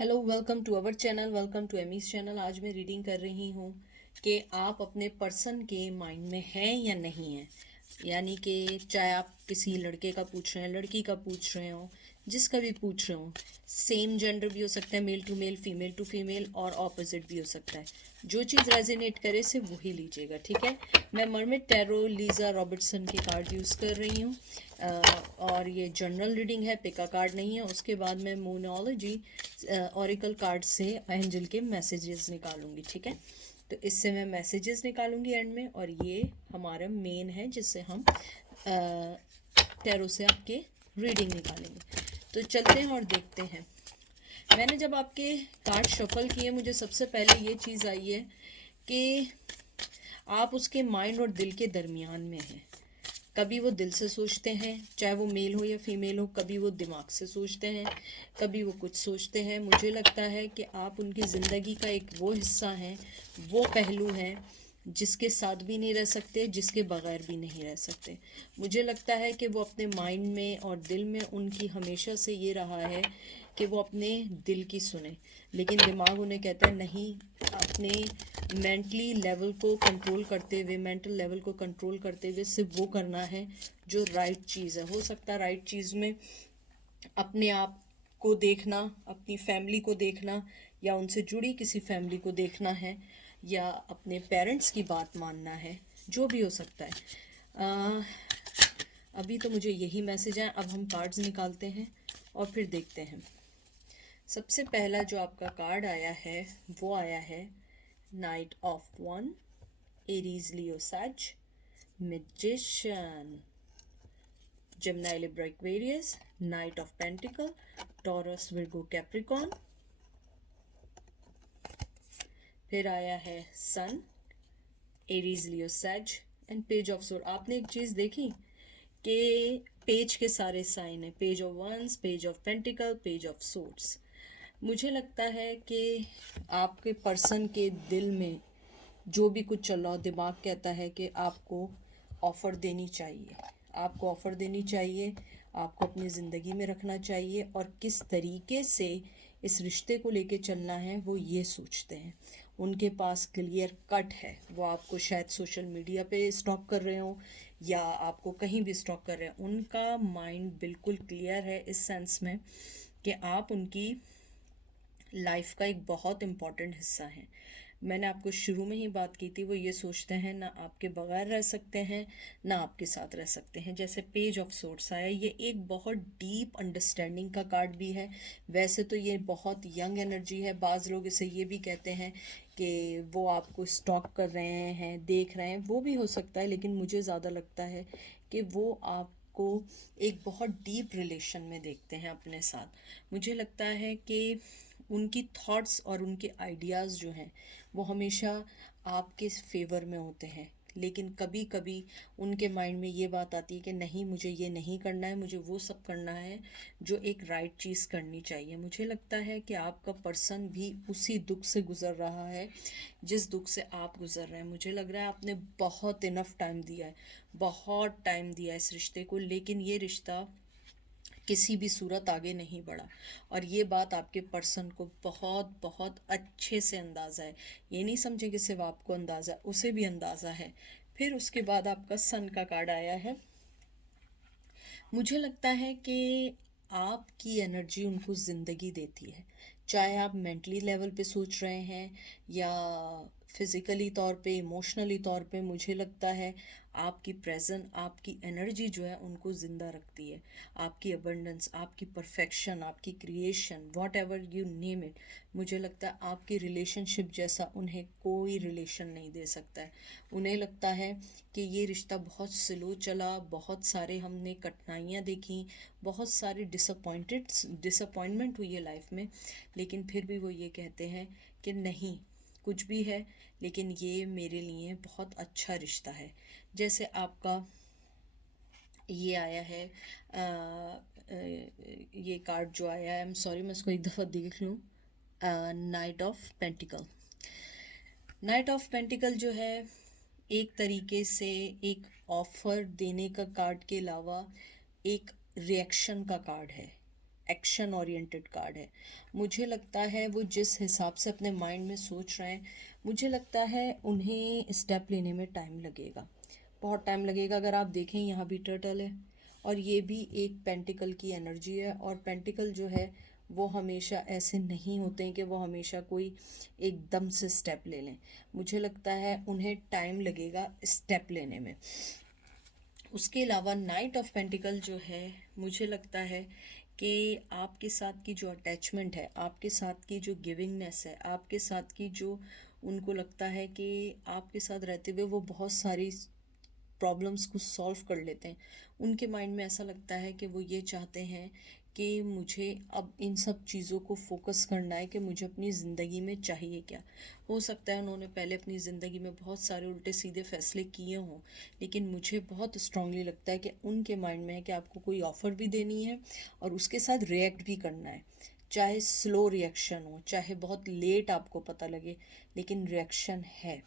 Hello, welcome to our channel, welcome to Amy's channel. आज मैं reading कर रही हूँ कि आप अपने पर्सन के माइंड में हैं या नहीं हैं। यानी कि चाहे आप किसी लड़के का पूछ रहे हैं, लड़की का पूछ रहे हो, जिसका भी पूछ रहे हो। सेम जेंडर भी हो सकता है, male to male, female to female, और ऑपोजिट भी हो सकता है। जो चीज़ रेजोनेट करे सिर्फ वही लीजिएगा, ठीक है। मैं मर्मेड टैरो लीजा रॉबर्टसन के कार्ड यूज़ कर रही हूँ और ये जनरल रीडिंग है, पिका कार्ड नहीं है। उसके बाद मैं मोनोलॉजी ऑरिकल कार्ड से एंजल के मैसेजेस निकालूंगी, ठीक है। तो इससे मैं मैसेजेस निकालूंगी एंड में, और ये हमारा मेन है जिससे हम टैरो से आपके रीडिंग निकालेंगे। तो चलते हैं और देखते हैं। मैंने जब आपके कार्ड शफल किए, मुझे सबसे पहले ये चीज़ आई है कि आप उसके माइंड और दिल के दरमियान में हैं। कभी वो दिल से सोचते हैं, चाहे वो मेल हो या फीमेल हो, कभी वो दिमाग से सोचते हैं, कभी वो कुछ सोचते हैं। मुझे लगता है कि आप उनकी ज़िंदगी का एक वो हिस्सा हैं, वो पहलू हैं जिसके साथ भी नहीं रह सकते, जिसके बगैर भी नहीं रह सकते। मुझे लगता है कि वो अपने माइंड में और दिल में उनकी हमेशा से ये रहा है कि वो अपने दिल की सुने, लेकिन दिमाग उन्हें कहता है नहीं। अपने मेंटली लेवल को कंट्रोल करते हुए, मेंटल लेवल को कंट्रोल करते हुए सिर्फ वो करना है जो राइट चीज़ है। हो सकता है राइट चीज़ में अपने आप को देखना, अपनी फैमिली को देखना, या उनसे जुड़ी किसी फैमिली को देखना है, या अपने पेरेंट्स की बात मानना है, जो भी हो सकता है। अ, अभी तो मुझे यही मैसेज है। अब हम कार्ड्स निकालते हैं और फिर देखते हैं। सबसे पहला जो आपका कार्ड आया है वो आया है knight of one, Aries Leo Sag, magician, Gemini Libra Aquarius, Knight of Pentacle, Taurus Virgo Capricorn। फिर आया है सन, एरीज लियो सैज एंड पेज ऑफ सोर्ड। आपने एक चीज़ देखी कि पेज के सारे साइन है, page of wands, page of pentacle, page of swords. मुझे लगता है कि आपके पर्सन के दिल में जो भी कुछ चल रहा हो, दिमाग कहता है कि आपको ऑफ़र देनी चाहिए, आपको ऑफ़र देनी चाहिए, आपको अपनी ज़िंदगी में रखना चाहिए, और किस तरीके से इस रिश्ते को लेके चलना है वो ये सोचते हैं। उनके पास क्लियर कट है। वो आपको शायद सोशल मीडिया पे स्टॉक कर रहे हो या आपको कहीं भी स्टॉक कर रहे हैं, उनका माइंड बिल्कुल क्लियर है इस सेंस में कि आप उनकी लाइफ का एक बहुत इम्पॉर्टेंट हिस्सा है। मैंने आपको शुरू में ही बात की थी, वो ये सोचते हैं ना आपके बगैर रह सकते हैं, ना आपके साथ रह सकते हैं। जैसे पेज ऑफ सोर्ड्स आया, ये एक बहुत डीप अंडरस्टैंडिंग का कार्ड भी है। वैसे तो ये बहुत यंग एनर्जी है। बाज़ लोग इसे ये भी कहते हैं कि वो आपको स्टॉक कर रहे हैं, देख रहे हैं, वो भी हो सकता है, लेकिन मुझे ज़्यादा लगता है कि वो आपको एक बहुत डीप रिलेशन में देखते हैं अपने साथ। मुझे लगता है कि उनकी थॉट्स और उनके आइडियाज़ जो हैं वो हमेशा आपके फेवर में होते हैं, लेकिन कभी कभी उनके माइंड में ये बात आती है कि नहीं, मुझे ये नहीं करना है, मुझे वो सब करना है जो एक राइट चीज़ करनी चाहिए। मुझे लगता है कि आपका पर्सन भी उसी दुख से गुज़र रहा है जिस दुख से आप गुज़र रहे हैं। मुझे लग रहा है आपने बहुत इनफ टाइम दिया है, बहुत टाइम दिया है इस रिश्ते को, लेकिन ये रिश्ता किसी भी सूरत आगे नहीं बढ़ा। और ये बात आपके पर्सन को बहुत बहुत अच्छे से अंदाज़ा है। ये नहीं समझे कि सिर्फ आपको अंदाज़ा, उसे भी अंदाज़ा है। फिर उसके बाद आपका सन का कार्ड आया है। मुझे लगता है कि आपकी एनर्जी उनको ज़िंदगी देती है। चाहे आप मेंटली लेवल पे सोच रहे हैं या फिज़िकली तौर पे, इमोशनली तौर पे, मुझे लगता है आपकी प्रेजेंस, आपकी एनर्जी जो है उनको ज़िंदा रखती है। आपकी अबंडेंस, आपकी परफेक्शन, आपकी creation, what ever you name it. मुझे लगता है आपकी रिलेशनशिप जैसा उन्हें कोई रिलेशन नहीं दे सकता है। उन्हें लगता है कि ये रिश्ता बहुत स्लो चला, बहुत सारे हमने कठिनाइयाँ देखी, बहुत सारी डिसअपॉइंटमेंट हुई है लाइफ में, लेकिन फिर भी वो ये कहते हैं कि नहीं, कुछ भी है, लेकिन ये मेरे लिए बहुत अच्छा रिश्ता है। जैसे आपका ये आया है ये कार्ड जो आया है, आई एम सॉरी, मैं इसको एक दफ़ा देख लूँ। Night of pentacle. Night of pentacle जो है एक तरीके से एक ऑफर देने का कार्ड के अलावा एक रिएक्शन का कार्ड है। एक्शन ओरिएंटेड कार्ड है। मुझे लगता है वो जिस हिसाब से अपने माइंड में सोच रहे हैं, मुझे लगता है उन्हें स्टेप लेने में टाइम लगेगा, बहुत टाइम लगेगा। अगर आप देखें यहाँ भी टर्टल है और ये भी एक पेंटिकल की एनर्जी है, और पेंटिकल जो है वो हमेशा ऐसे नहीं होते हैं कि वो हमेशा कोई एकदम से स्टेप ले लें। मुझे लगता है उन्हें टाइम लगेगा स्टेप लेने में। उसके अलावा नाइट ऑफ पेंटिकल जो है, मुझे लगता है कि आपके साथ की जो अटैचमेंट है, आपके साथ की जो गिविंगनेस है, आपके साथ की जो, उनको लगता है कि आपके साथ रहते हुए वो बहुत सारी प्रॉब्लम्स को सॉल्व कर लेते हैं। उनके माइंड में ऐसा लगता है कि वो ये चाहते हैं कि मुझे अब इन सब चीज़ों को फोकस करना है कि मुझे अपनी ज़िंदगी में चाहिए क्या। हो सकता है उन्होंने पहले अपनी ज़िंदगी में बहुत सारे उल्टे सीधे फैसले किए हों, लेकिन मुझे बहुत स्ट्रांगली लगता है कि उनके माइंड में है कि आपको कोई ऑफ़र भी देनी है और उसके साथ रिएक्ट भी करना है। चाहे स्लो रिएक्शन हो, चाहे बहुत लेट आपको पता लगे, लेकिन रिएक्शन है।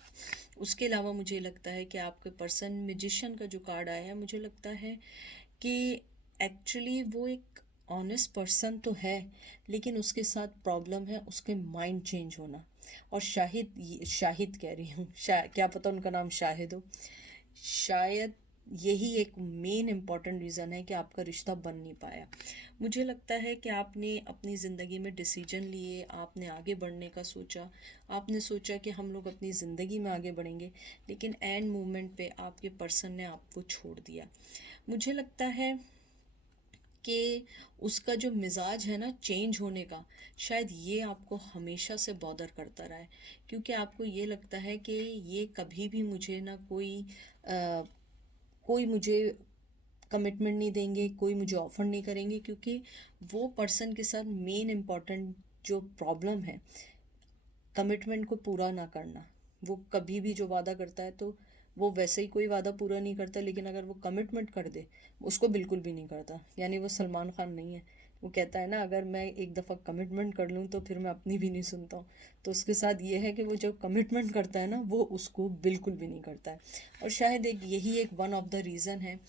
उसके अलावा मुझे लगता है कि आपके पर्सन मैजिशियन का जो कार्ड आया है, मुझे लगता है कि एक्चुअली वो एक ऑनेस्ट पर्सन तो है, लेकिन उसके साथ प्रॉब्लम है उसके माइंड चेंज होना। और शाहिद कह रही हूँ, क्या पता उनका नाम शाहिद हो। शायद यही एक मेन इम्पॉर्टेंट रीज़न है कि आपका रिश्ता बन नहीं पाया। मुझे लगता है कि आपने अपनी ज़िंदगी में डिसीजन लिए, आपने आगे बढ़ने का सोचा, आपने सोचा कि हम लोग अपनी ज़िंदगी में आगे बढ़ेंगे, लेकिन एंड मोमेंट पे आपके पर्सन ने आपको छोड़ दिया। मुझे लगता है कि उसका जो मिजाज है ना चेंज होने का, शायद ये आपको हमेशा से बॉदर करता रहा है, क्योंकि आपको ये लगता है कि ये कभी भी मुझे ना कोई मुझे कमिटमेंट नहीं देंगे, कोई मुझे ऑफ़र नहीं करेंगे, क्योंकि वो पर्सन के साथ मेन इम्पॉर्टेंट जो प्रॉब्लम है, कमिटमेंट को पूरा ना करना। वो कभी भी जो वादा करता है तो वो वैसे ही कोई वादा पूरा नहीं करता, लेकिन अगर वो कमिटमेंट कर दे उसको बिल्कुल भी नहीं करता। यानी वो सलमान खान नहीं है। वो कहता है ना, अगर मैं एक दफ़ा कमिटमेंट कर लूँ तो फिर मैं अपनी भी नहीं सुनता हूँ। तो उसके साथ ये है कि वो जो कमिटमेंट करता है ना, वो उसको बिल्कुल भी नहीं करता है। और शायद यही एक वन ऑफ द रीज़न है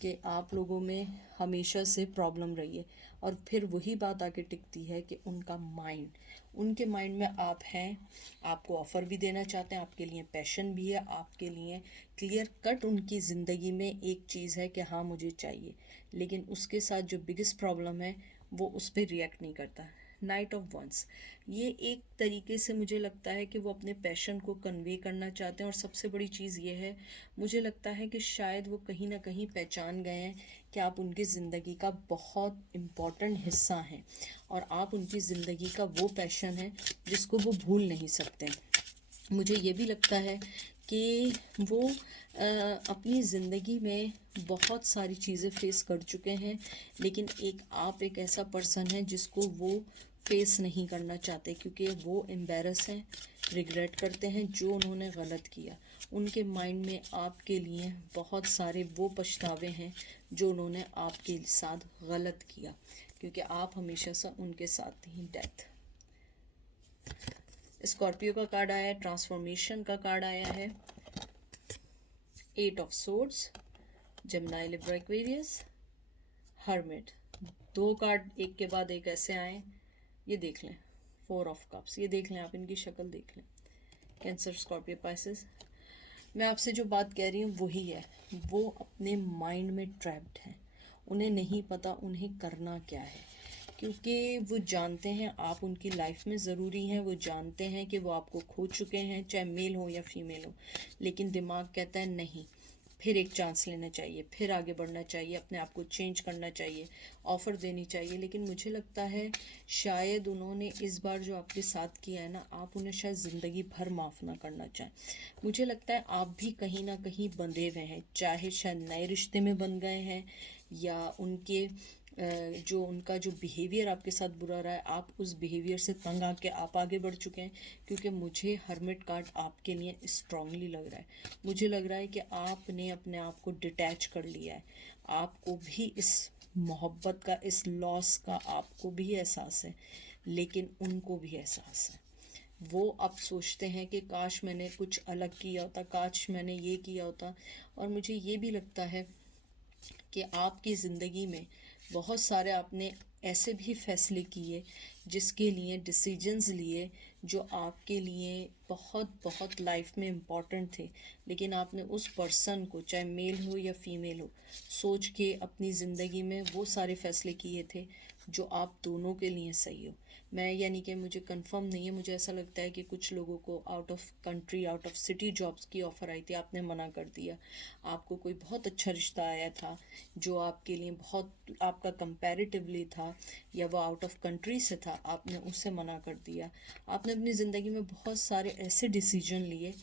कि आप लोगों में हमेशा से प्रॉब्लम रही है। और फिर वही बात आके टिकती है कि उनके माइंड में आप हैं, आपको ऑफ़र भी देना चाहते हैं, आपके लिए पैशन भी है, आपके लिए क्लियर कट उनकी ज़िंदगी में एक चीज़ है कि हाँ मुझे चाहिए, लेकिन उसके साथ जो बिगेस्ट प्रॉब्लम है वो उस पर रिएक्ट नहीं करता। नाइट ऑफ वंस, ये एक तरीके से मुझे लगता है कि वो अपने पैशन को कन्वे करना चाहते हैं। और सबसे बड़ी चीज़ ये है, मुझे लगता है कि शायद वो कहीं ना कहीं पहचान गए हैं कि आप उनकी ज़िंदगी का बहुत इम्पॉर्टेंट हिस्सा हैं, और आप उनकी ज़िंदगी का वो पैशन है जिसको वो भूल नहीं सकते। मुझे ये भी लगता है कि वो अपनी ज़िंदगी में बहुत सारी चीज़ें फेस कर चुके हैं, लेकिन आप एक ऐसा पर्सन है जिसको वो फेस नहीं करना चाहते, क्योंकि वो एम्बेरस हैं, रिग्रेट करते हैं जो उन्होंने गलत किया। उनके माइंड में आपके लिए बहुत सारे वो पछतावे हैं जो उन्होंने आपके साथ गलत किया, क्योंकि आप हमेशा से उनके साथ थी। डेथ, स्कॉर्पियो का कार्ड आया है, ट्रांसफॉर्मेशन का कार्ड आया है, 8 of swords, Gemini, Libra, Aquarius, hermit. दो कार्ड एक के बाद एक ऐसे आए, ये देख लें। 4 ऑफ कप्स, ये देख लें, आप इनकी शक्ल देख लें। Cancer, Scorpio, Pisces. मैं आपसे जो बात कह रही हूँ वही है, वो अपने माइंड में ट्रैप्ड हैं। उन्हें नहीं पता उन्हें करना क्या है, क्योंकि वो जानते हैं आप उनकी लाइफ में ज़रूरी हैं। वो जानते हैं कि वो आपको खो चुके हैं, चाहे मेल हो या फीमेल हो, लेकिन दिमाग कहता है नहीं, फिर एक चांस लेना चाहिए, फिर आगे बढ़ना चाहिए, अपने आप को चेंज करना चाहिए, ऑफ़र देनी चाहिए। लेकिन मुझे लगता है शायद उन्होंने इस बार जो आपके साथ किया है ना, आप उन्हें शायद ज़िंदगी भर माफ़ ना करना चाहें। मुझे लगता है आप भी कहीं ना कहीं बंधे हुए हैं, चाहे शायद नए रिश्ते में बंध गए हैं, या उनके जो उनका जो बिहेवियर आपके साथ बुरा रहा है, आप उस बिहेवियर से तंग आके आप आगे बढ़ चुके हैं। क्योंकि मुझे हर्मिट कार्ड आपके लिए स्ट्रांगली लग रहा है। मुझे लग रहा है कि आपने अपने आप को डिटैच कर लिया है। आपको भी इस मोहब्बत का, इस लॉस का आपको भी एहसास है, लेकिन उनको भी एहसास है। वो अब सोचते हैं कि काश मैंने कुछ अलग किया होता, काश मैंने ये किया होता। और मुझे ये भी लगता है कि आपकी ज़िंदगी में बहुत सारे आपने ऐसे भी फैसले किए, जिसके लिए डिसीजंस लिए जो आपके लिए बहुत बहुत लाइफ में इम्पॉर्टेंट थे, लेकिन आपने उस पर्सन को, चाहे मेल हो या फीमेल हो, सोच के अपनी ज़िंदगी में वो सारे फैसले किए थे जो आप दोनों के लिए सही हो। मैं यानी कि मुझे कंफर्म नहीं है, मुझे ऐसा लगता है कि कुछ लोगों को out of country, out of city jobs की ऑफ़र आई थी, आपने मना कर दिया। आपको कोई बहुत अच्छा रिश्ता आया था जो आपके लिए बहुत, आपका कंपैरेटिवली था, या वो आउट ऑफ कंट्री से था, आपने उससे मना कर दिया। आपने अपनी ज़िंदगी में बहुत सारे ऐसे डिसीजन लिए,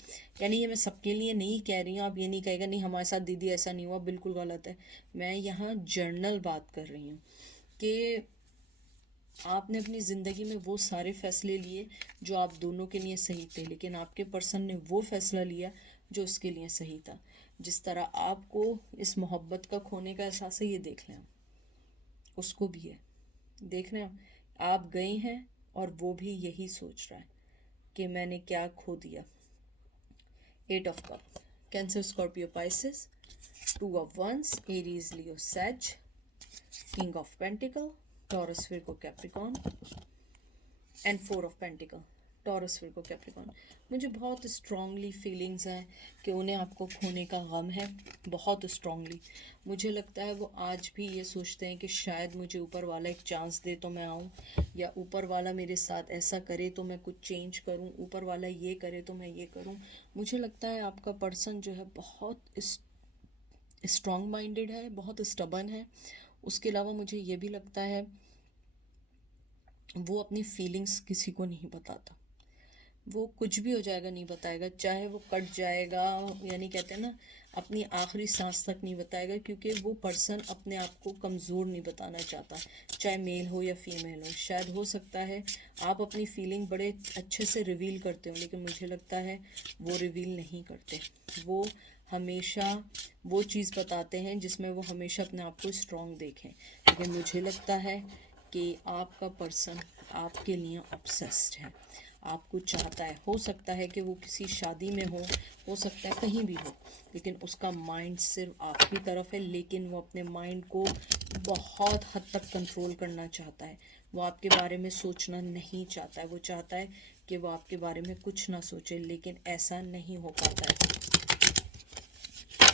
यानी ये मैं सबके लिए नहीं कह रही हूँ, आप ये नहीं कहेगा नहीं हमारे साथ दीदी ऐसा नहीं हुआ, बिल्कुल गलत है। मैं यहाँ जर्नल बात कर रही हूँ कि आपने अपनी ज़िंदगी में वो सारे फैसले लिए जो आप दोनों के लिए सही थे, लेकिन आपके पर्सन ने वो फैसला लिया जो उसके लिए सही था। जिस तरह आपको इस मोहब्बत का खोने का एहसास है, ये देख लें, उसको भी है, देख रहे हैं आप गए हैं और वो भी यही सोच रहा है कि मैंने क्या खो दिया। 8 of Cups, Cancer, Scorpio, Pisces, 2 of Wands, Aries, Leo, Sag, king of pentacle, Taurus, Virgo, Capricorn, and 4 of Pentacle, Taurus, Virgo, Capricorn. मुझे बहुत स्ट्रांगली फीलिंग्स हैं कि उन्हें आपको खोने का गम है, बहुत स्ट्रांगली। मुझे लगता है वो आज भी ये सोचते हैं कि शायद मुझे ऊपर वाला एक चांस दे तो मैं आऊँ, या ऊपर वाला मेरे साथ ऐसा करे तो मैं कुछ चेंज करूँ, ऊपर वाला ये करे तो मैं ये करूँ। मुझे लगता है आपका पर्सन जो है बहुत स्ट्रॉन्ग माइंडेड है, बहुत स्टबन है। उसके अलावा मुझे ये भी लगता है वो अपनी फीलिंग्स किसी को नहीं बताता। वो कुछ भी हो जाएगा नहीं बताएगा, चाहे वो कट जाएगा, यानी कहते हैं ना अपनी आखिरी सांस तक नहीं बताएगा, क्योंकि वो पर्सन अपने आप को कमज़ोर नहीं बताना चाहता, चाहे मेल हो या फीमेल हो। शायद हो सकता है आप अपनी फीलिंग बड़े अच्छे से रिवील करते हो, लेकिन मुझे लगता है वो रिवील नहीं करते। वो हमेशा वो चीज़ बताते हैं जिसमें वो हमेशा अपने आप को स्ट्रॉन्ग देखें। लेकिन मुझे लगता है कि आपका पर्सन आपके लिए ऑब्सेस्ड है, आपको चाहता है। हो सकता है कि वो किसी शादी में हो सकता है कहीं भी हो, लेकिन उसका माइंड सिर्फ आपकी तरफ है, लेकिन वो अपने माइंड को बहुत हद तक कंट्रोल करना चाहता है। वो आपके बारे में सोचना नहीं चाहता है, वो चाहता है कि वो आपके बारे में कुछ ना सोचे, लेकिन ऐसा नहीं हो पाता है।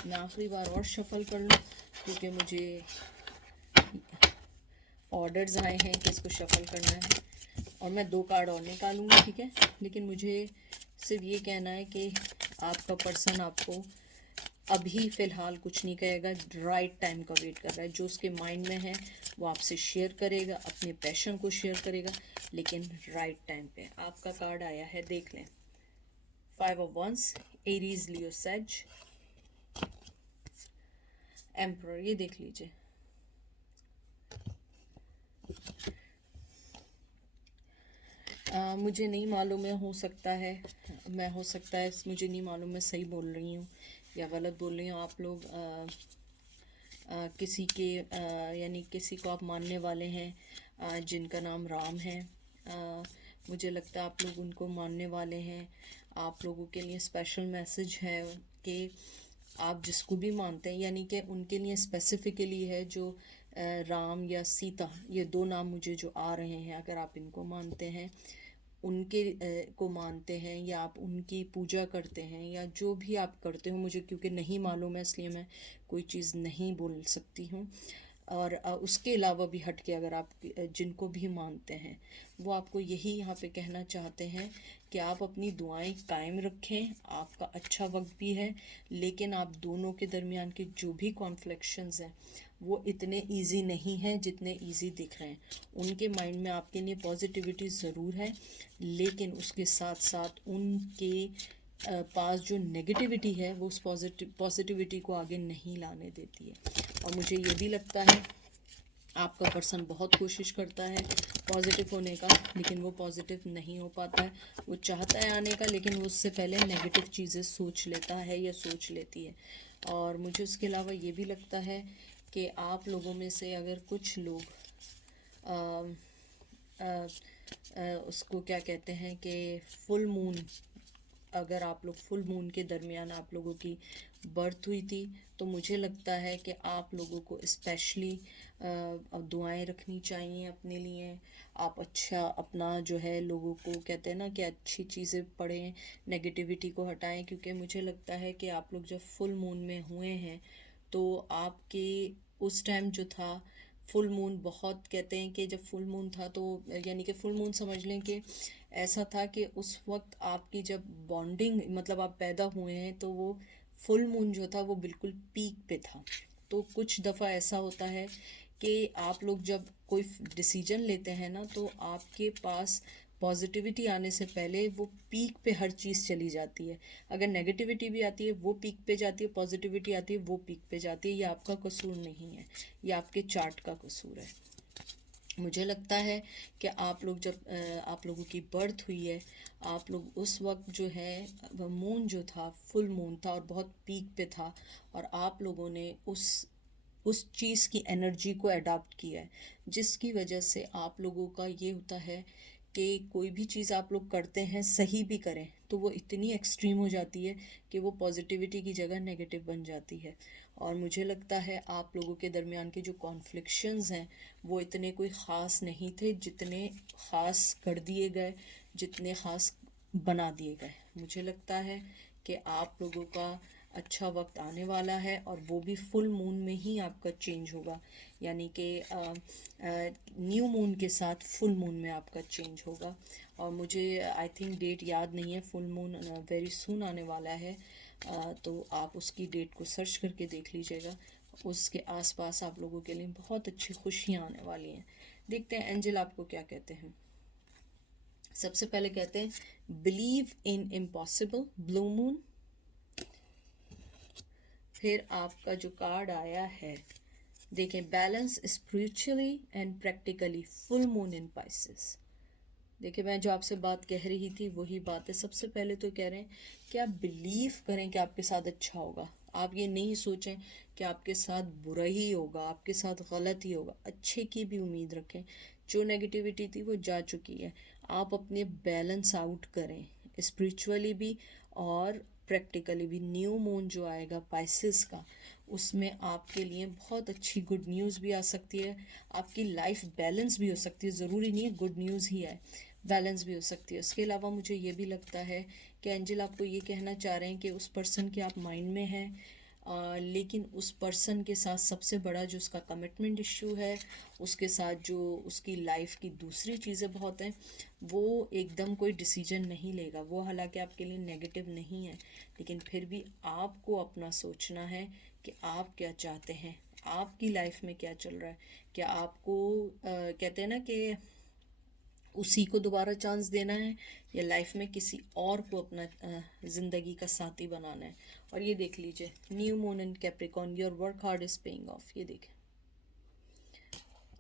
मैं आखिरी बार और शफल कर लूँ, क्योंकि मुझे ऑर्डर्स आए हैं कि इसको शफल करना है, और मैं 2 कार्ड और निकालूंगी, ठीक है। लेकिन मुझे सिर्फ ये कहना है कि आपका पर्सन आपको अभी फ़िलहाल कुछ नहीं कहेगा, राइट टाइम का वेट कर रहा है। जो उसके माइंड में है वो आपसे शेयर करेगा, अपने पैशन को शेयर करेगा, लेकिन राइट टाइम पे। आपका कार्ड आया है, देख लें, 5 of Wands, एरीज, लियो, सैज, एम्परर। ये देख लीजिए, मुझे नहीं मालूम है, हो सकता है मुझे नहीं मालूम मैं सही बोल रही हूँ या गलत बोल रही हूँ। आप लोग किसी के यानी किसी को आप मानने वाले हैं जिनका नाम राम है। मुझे लगता है आप लोग उनको मानने वाले हैं। आप लोगों के लिए स्पेशल मैसेज है कि आप जिसको भी मानते हैं, यानी कि उनके लिए स्पेसिफिकली है जो राम या सीता, ये 2 नाम मुझे जो आ रहे हैं, अगर आप इनको मानते हैं, उनके को मानते हैं, या आप उनकी पूजा करते हैं, या जो भी आप करते हो, मुझे क्योंकि नहीं मालूम है इसलिए मैं कोई चीज़ नहीं बोल सकती हूँ। और उसके अलावा भी हट के अगर आप जिनको भी मानते हैं, वो आपको यही यहाँ पे कहना चाहते हैं कि आप अपनी दुआएं कायम रखें। आपका अच्छा वक्त भी है, लेकिन आप दोनों के दरमियान के जो भी कॉन्फ्लिक्शंस हैं वो इतने इजी नहीं हैं जितने इजी दिख रहे हैं। उनके माइंड में आपके लिए पॉजिटिविटी ज़रूर है, लेकिन उसके साथ साथ उनके पास जो नेगेटिविटी है वो उस पॉजिटिविटी को आगे नहीं लाने देती है। और मुझे ये भी लगता है आपका पर्सन बहुत कोशिश करता है पॉजिटिव होने का, लेकिन वो पॉजिटिव नहीं हो पाता है। वो चाहता है आने का, लेकिन वो उससे पहले नेगेटिव चीज़ें सोच लेता है या सोच लेती है। और मुझे उसके अलावा ये भी लगता है कि आप लोगों में से अगर कुछ लोग उसको क्या कहते हैं कि फुल मून, अगर आप लोग फुल मून के दरमियान आप लोगों की बर्थ हुई थी, तो मुझे लगता है कि आप लोगों को स्पेशली अब दुआएं रखनी चाहिए अपने लिए। आप अच्छा अपना जो है लोगों को कहते हैं ना कि अच्छी चीज़ें पढ़ें, नेगेटिविटी को हटाएं, क्योंकि मुझे लगता है कि आप लोग जब फुल मून में हुए हैं तो आपके उस टाइम जो था फुल मून, बहुत कहते हैं कि जब फुल मून था तो यानी कि फुल मून समझ लें कि ऐसा था कि उस वक्त आपकी जब बॉन्डिंग मतलब आप पैदा हुए हैं तो वो फुल मून जो था वो बिल्कुल पीक पे था। तो कुछ दफ़ा ऐसा होता है कि आप लोग जब कोई डिसीजन लेते हैं ना तो आपके पास पॉजिटिविटी आने से पहले वो पीक पे हर चीज़ चली जाती है। अगर नेगेटिविटी भी आती है वो पीक पे जाती है, पॉजिटिविटी आती है वो पीक पे जाती है। ये आपका कसूर नहीं है, ये आपके चार्ट का कसूर है। मुझे लगता है कि आप लोग जब आप लोगों की बर्थ हुई है, आप लोग उस वक्त जो है मून जो था फुल मून था और बहुत पीक पे था, और आप लोगों ने उस चीज़ की एनर्जी को अडाप्ट किया है, जिसकी वजह से आप लोगों का ये होता है कि कोई भी चीज़ आप लोग करते हैं सही भी करें तो वो इतनी एक्सट्रीम हो जाती है कि वो पॉजिटिविटी की जगह नेगेटिव बन जाती है। और मुझे लगता है आप लोगों के दरमियान के जो कॉन्फ्लिक्शंस हैं वो इतने कोई ख़ास नहीं थे जितने ख़ास कर दिए गए, जितने ख़ास बना दिए गए। मुझे लगता है कि आप लोगों का अच्छा वक्त आने वाला है और वो भी फुल मून में ही आपका चेंज होगा, यानी कि न्यू मून के साथ फुल मून में आपका चेंज होगा। और मुझे आई थिंक डेट याद नहीं है, फुल मून वेरी सून आने वाला है, तो आप उसकी डेट को सर्च करके देख लीजिएगा। उसके आसपास आप लोगों के लिए बहुत अच्छी खुशियाँ आने वाली हैं। देखते हैं एंजल आपको क्या कहते हैं। सबसे पहले कहते हैं believe in impossible, blue moon. फिर आपका जो कार्ड आया है देखें, balance spiritually and practically, full moon in Pisces. देखिए मैं जो आपसे बात कह रही थी वही बात है। सबसे पहले तो कह रहे हैं कि आप बिलीव करें कि आपके साथ अच्छा होगा। आप ये नहीं सोचें कि आपके साथ बुरा ही होगा, आपके साथ गलत ही होगा। अच्छे की भी उम्मीद रखें। जो नेगेटिविटी थी वो जा चुकी है। आप अपने बैलेंस आउट करें, स्पिरिचुअली भी और प्रैक्टिकली भी। न्यू मून जो आएगा पाइसेस का, उसमें आपके लिए बहुत अच्छी गुड न्यूज़ भी आ सकती है। आपकी लाइफ बैलेंस भी हो सकती है, ज़रूरी नहीं है गुड न्यूज़ ही आए, बैलेंस भी हो सकती है। उसके अलावा मुझे ये भी लगता है कि एंजल आपको ये कहना चाह रहे हैं कि उस पर्सन के आप माइंड में हैं, लेकिन उस पर्सन के साथ सबसे बड़ा जो उसका कमिटमेंट इशू है, उसके साथ जो उसकी लाइफ की दूसरी चीज़ें बहुत हैं, वो एकदम कोई डिसीजन नहीं लेगा। वो हालांकि आपके लिए नेगेटिव नहीं है, लेकिन फिर भी आपको अपना सोचना है कि आप क्या चाहते हैं, आपकी लाइफ में क्या चल रहा है। क्या आपको कहते हैं ना कि उसी को दोबारा चांस देना है, या लाइफ में किसी और को अपना ज़िंदगी का साथी बनाना है। और ये देख लीजिए, new moon in Capricorn, your work hard is paying off. ये देखें,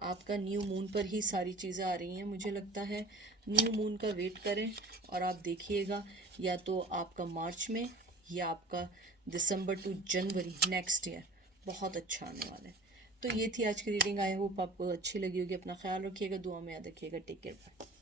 आपका न्यू मून पर ही सारी चीज़ें आ रही हैं। मुझे लगता है न्यू मून का वेट करें और आप देखिएगा, या तो आपका मार्च में या आपका दिसंबर टू जनवरी नेक्स्ट ईयर बहुत अच्छा आने वाला है। तो ये थी आज की रीडिंग। आई होप आपको अच्छी लगी होगी। अपना ख्याल रखिएगा, दुआ में याद रखिएगा। Take care, bye.